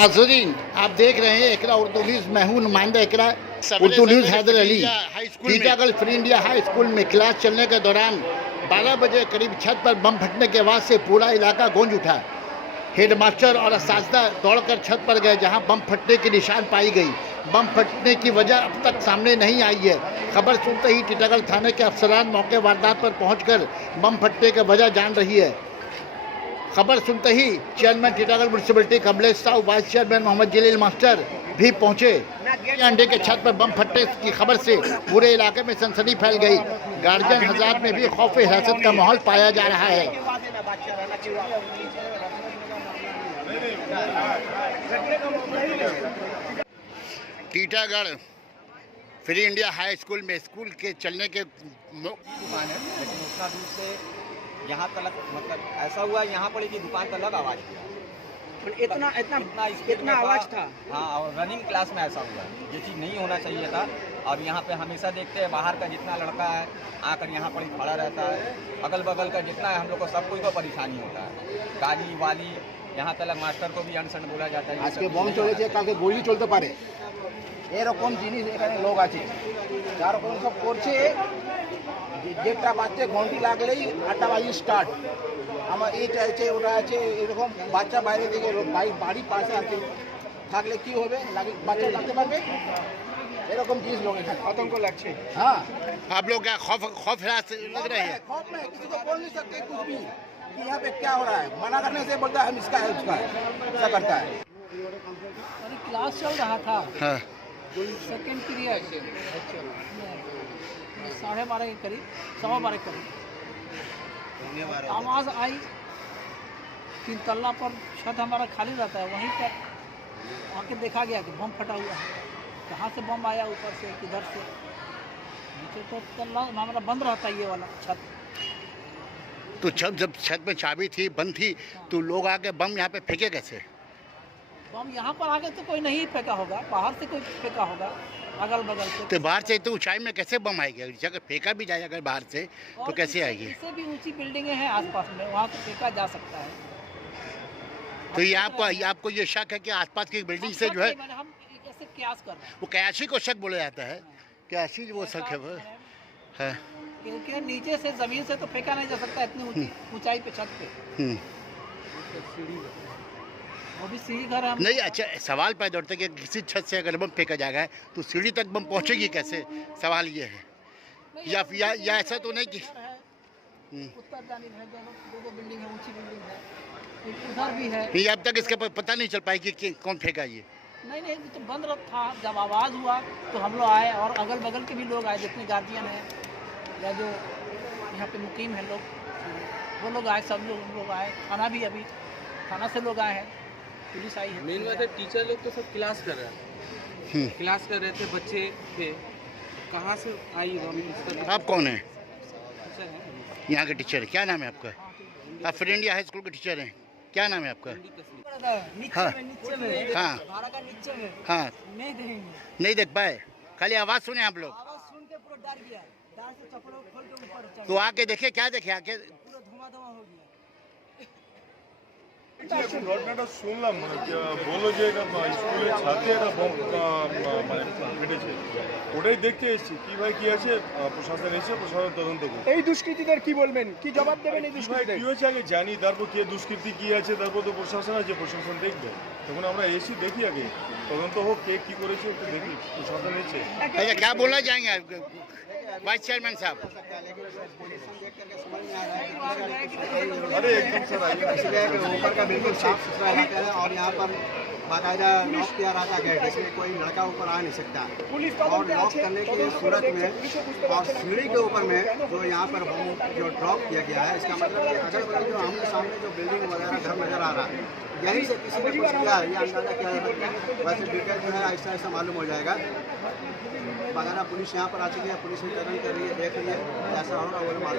आज़रीन, आप देख रहे हैं एकरा उर्दू न्यूज़। मैं हूँ नुमाइंदा Ekra Urdu news Haidar Ali. Titagarh free India high school में क्लास चलने के दौरान 12 बजे करीब छत पर बम फटने के आवाज़ से पूरा इलाका गूंज उठा। हेडमास्टर और असातिज़ा दौड़कर छत पर गए जहां बम फटने के निशान पाई गई। बम फटने की वजह अब तक सामने नहीं आई है। खबर सुनते ही टीटागढ़ थाने के अफसरान मौके वारदात पर पहुंचकर बम फटने की वजह जान रही है। खबर सुनते ही chairman Titagarh municipality Kamlesh Sahu, vice chairman Mohammad Jalil master भी पहुंचे। अंडे के छत पर बम फटने की खबर से पूरे इलाके में सनसनी फैल गई। गार्जियन हज़रात में भी खौफ हिरासत का माहौल पाया जा रहा है। Titagarh free India high school में स्कूल के चलने के दुकान है, लेकिन उतना दूर से यहाँ तक मतलब ऐसा हुआ यहाँ पर कि दुकान तक आवाज़ किया। इतना आवाज़ था। हाँ, और रनिंग क्लास में ऐसा हुआ, ये चीज़ नहीं होना चाहिए था। और यहाँ पे हमेशा देखते हैं बाहर का जितना लड़का है आकर यहाँ पर खड़ा रहता है, अगल बगल का जितना है हम लोग को सब कोई को परेशानी होता है। गाली वाली यहाँ तक मास्टर को भी अनशन बोला जाता है। आज के बम चले कालके गोली चलते पारे এরকম জিনিস এখানে লোক আছে যার রকম সব করছে। যেটা বাচ্চা ঘন্টি লাগলেই আড্ডাবাজি স্টার্ট। আমার এইটা আছে ওটা আছে, এরকম বাচ্চা বাইরে থেকে বাড়ির পাশে আছে থাকলে কি হবে, বাচ্চা লাগতে পারবে, এরকম জিনিস লোক এখানে আতঙ্ক লাগছে। हाँ, आप लोग क्या खौफ हिरासत लग रहे हैं? खौफ में किसी को बोल नहीं सकते कुछ भी कि यहाँ पे क्या हो रहा है। मना करने से बोलता है हम इसका है उसका है, ऐसा करता है। अरे क्लास चल रहा था, हाँ। सेकेंड पीरियड 12:30 के करीब, 12:15 के करीब आवाज़ आई। 3 तल्ला पर छत हमारा खाली रहता है, वहीं पर आके देखा गया कि बम फटा हुआ है। कहाँ से बम आया, ऊपर से किधर से? नीचे तो तल्ला हमारा बंद रहता है, ये वाला छत। तो जब छत में चाबी थी, बंद थी, तो लोग आके बम यहाँ पे फेंके कैसे? बम यहाँ पर आगे तो कोई नहीं फेंका होगा, बाहर से कोई फेंका होगा, अगल बगल से। तो बाहर से तो ऊंचाई में कैसे बम आएगी? अगर फेंका भी जाए अगर बाहर से तो कैसे आएगी? इससे भी ऊंची बिल्डिंगें हैं आसपास में, वहाँ तो फेंका जा सकता है। तो ये आपको ये शक है कि आसपास की बिल्डिंग से जो है हम ऐसे क्यास कर रहे हैं, वो कयाशी को शक बोला जाता है। कयाशी वो शक है वो है। क्योंकि नीचे से जमीन से तो फेंका नहीं जा सकता इतनी ऊंचाई पे, छत पे। वो भी सीढ़ी घर है। नहीं, अच्छा सवाल पैदा होता है कि किसी छत से अगर बम फेंका जाएगा तो सीढ़ी तक बम पहुंचेगी कैसे? सवाल ये है। या ऐसा तो नहीं कि उत्तर जानिब है, दो बिल्डिंग है, ऊंची बिल्डिंग है, उधर भी है। ये अब तक इसका पता नहीं चल पाएगी कि कौन फेंका ये। नहीं तो बंद था। जब आवाज़ हुआ तो हम लोग आए और अगल बगल के भी लोग आए, जितने गार्जियन हैं या जो यहाँ पे मुकीम हैं लोग, वो लोग आए, सब लोग आए। थाना भी अभी थाना से लोग आए हैं, पुलिस आई है। मेन बात है टीचर लोग तो सब क्लास कर रहे हैं, क्लास कर रहे थे, बच्चे थे, कहाँ से आई बम? आप कौन है? टीचर है, यहाँ के टीचर है। क्या नाम है आपका? आप फ्री इंडिया हाई स्कूल के टीचर हैं। क्या नाम है आपका? हाँ हाँ हाँ, नहीं देख पाए, खाली आवाज़ सुने आप लोग? सुन के पूरा डर गया, डर से चप्पलों खोल के ऊपर चढ़ तो आके देखे, क्या देखे आके? पूरा धुआं हो गया। ঘটনাটা শুনলাম বললো যে এটা স্কুলের ছাত্রে একটা বম মানে ফেটেছে, ওটাই দেখতে এসেছি। কি ভাই কি আছে, প্রশাসন এসে প্রশাসন তদন্ত করবে। এই দুষ্কৃতীদের কি বলবেন, কি জবাব দেবেন এই ভাই দুষ্কৃতীদের? কি হয়েছে আগে জানি, তারপর কে দুষ্কৃতি কি আছে, তারপর তো প্রশাসন আছে, প্রশাসন দেখবে। তখন আমরা এসি দেখি, আগে তদন্ত হোক, কে কি করেছে একটু দেখি, প্রশাসন এসে। अच्छा क्या बोलना चाहेंगे वाइस चेयरमैन साहब? अरे एकदम सर आइए। ऊपर का बिल्कुल साफ सुथरा इलाका है और यहाँ पर बाकायदा लॉक किया रहता है गेट, इसमें कोई लड़का ऊपर आ नहीं सकता। और लॉक करने की सूरत में और सीढ़ी के ऊपर में जो यहाँ पर बम जो ड्रॉप किया गया है, इसका मतलब अगल बगल जो आमने सामने जो बिल्डिंग वगैरह घर नजर आ रहा है, यहीं से किसी ने कुछ किया है, ये अंदाजा किया जा सकता है। वैसे डिटेल जो है ऐसा ऐसा मालूम हो जाएगा। बाकायदा पुलिस यहाँ पर आ चुकी है, पुलिस भी तदन कर रही है, देख रही है, ऐसा होगा वो मालूम।